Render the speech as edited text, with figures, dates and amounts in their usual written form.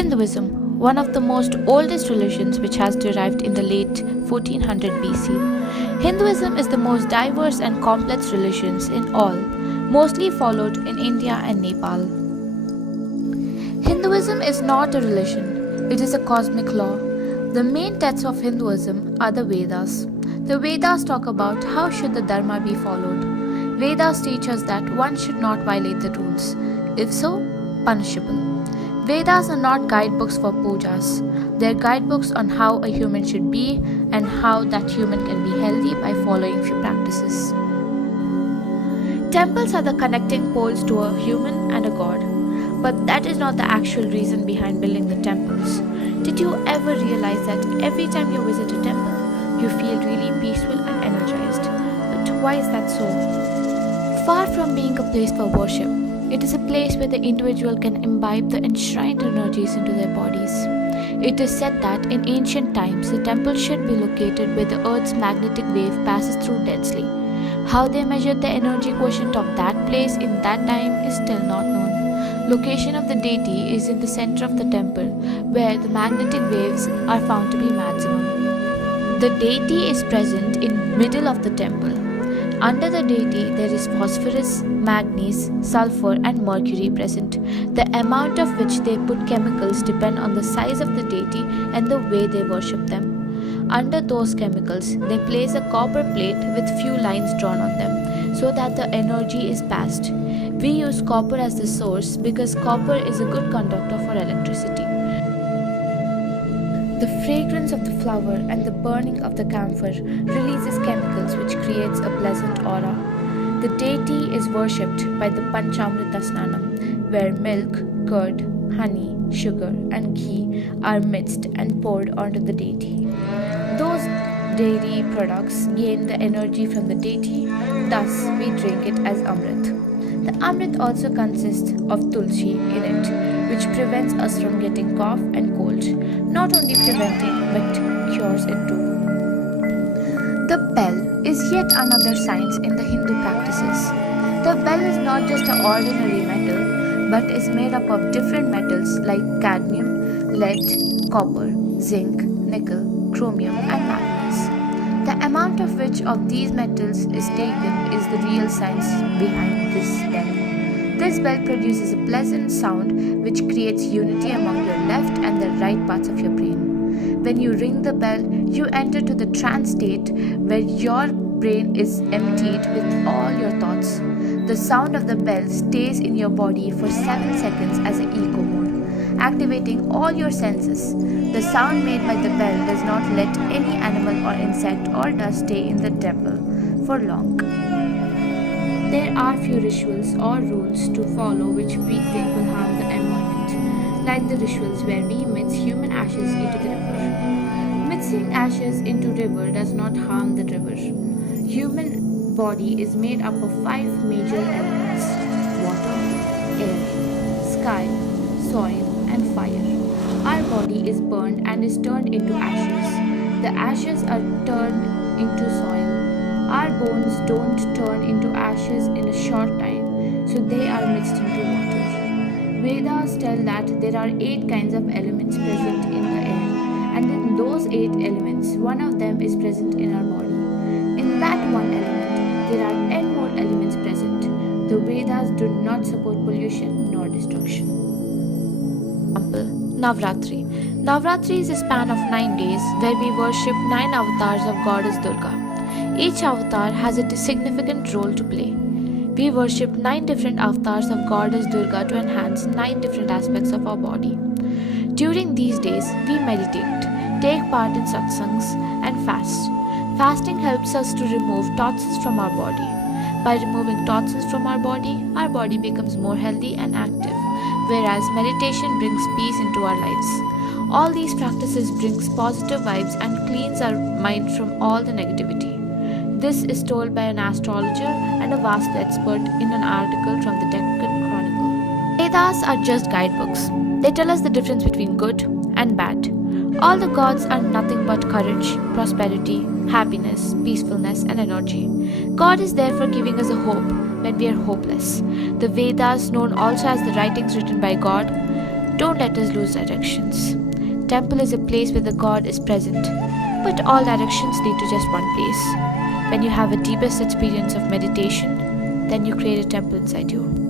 Hinduism, one of the most oldest religions which has derived in the late 1400 BC. Hinduism is the most diverse and complex religions in all, mostly followed in India and Nepal. Hinduism is not a religion, it is a cosmic law. The main texts of Hinduism are the Vedas. The Vedas talk about how should the dharma be followed. Vedas teach us that one should not violate the rules, if so, punishable. Vedas are not guidebooks for pujas. They are guidebooks on how a human should be and how that human can be healthy by following few practices. Temples are the connecting poles to a human and a god. But that is not the actual reason behind building the temples. Did you ever realize that every time you visit a temple, you feel really peaceful and energized? But why is that so? Far from being a place for worship, it is a place where the individual can imbibe the enshrined energies into their bodies. It is said that in ancient times, the temple should be located where the earth's magnetic wave passes through densely. How they measured the energy quotient of that place in that time is still not known. Location of the deity is in the center of the temple, where the magnetic waves are found to be maximum. The deity is present in middle of the temple. Under the deity, there is phosphorus, manganese, sulfur and mercury present. The amount of which they put chemicals depend on the size of the deity and the way they worship them. Under those chemicals, they place a copper plate with few lines drawn on them so that the energy is passed. We use copper as the source because copper is a good conductor for electricity. The fragrance of the flower and the burning of the camphor releases chemicals which creates a pleasant aura. The deity is worshipped by the Panchamrita Snanam, where milk, curd, honey, sugar and ghee are mixed and poured onto the deity. Those dairy products gain the energy from the deity, thus we drink it as Amrit. The Amrit also consists of tulsi in it, which prevents us from getting cough and cold. Not only preventing, but cures it too. The bell is yet another science in the Hindu practices. The bell is not just an ordinary metal, but is made up of different metals like cadmium, lead, copper, zinc, nickel, chromium and manganese. The amount of which of these metals is taken is the real science behind this bell. This bell produces a pleasant sound which creates unity among your left and the right parts of your brain. When you ring the bell, you enter to the trance state where your brain is emptied with all your thoughts. The sound of the bell stays in your body for 7 seconds as an echo mode, activating all your senses. The sound made by the bell does not let any animal or insect or dust stay in the temple for long. There are few rituals or rules to follow which we think will harm the environment, like the rituals where we mix human ashes into the river. Mixing ashes into river does not harm the river. Human body is made up of 5 major elements: water, air, sky, soil and fire. Our body is burned and is turned into ashes. The ashes are turned into soil. Our bones don't turn into ashes in a short time, so they are mixed into water. Vedas tell that there are 8 kinds of elements present in the air, and in those 8 elements, one of them is present in our body. In that one element, there are 10 more elements present. The Vedas do not support pollution nor destruction. Example: Navratri. Navratri is a span of 9 days where we worship 9 avatars of Goddess Durga. Each avatar has a significant role to play. We worship 9 different avatars of Goddess Durga to enhance 9 different aspects of our body. During these days, we meditate, take part in satsangs, and fast. Fasting helps us to remove toxins from our body. By removing toxins from our body becomes more healthy and active, whereas meditation brings peace into our lives. All these practices brings positive vibes and cleans our mind from all the negativity. This is told by an astrologer and a Vastu expert in an article from the Deccan Chronicle. Vedas are just guidebooks. They tell us the difference between good and bad. All the gods are nothing but courage, prosperity, happiness, peacefulness and energy. God is there for giving us a hope when we are hopeless. The Vedas, known also as the writings written by God, Don't let us lose directions. Temple is a place where the God is present, but all directions lead to just one place. When you have a deepest experience of meditation, then you create a temple inside you.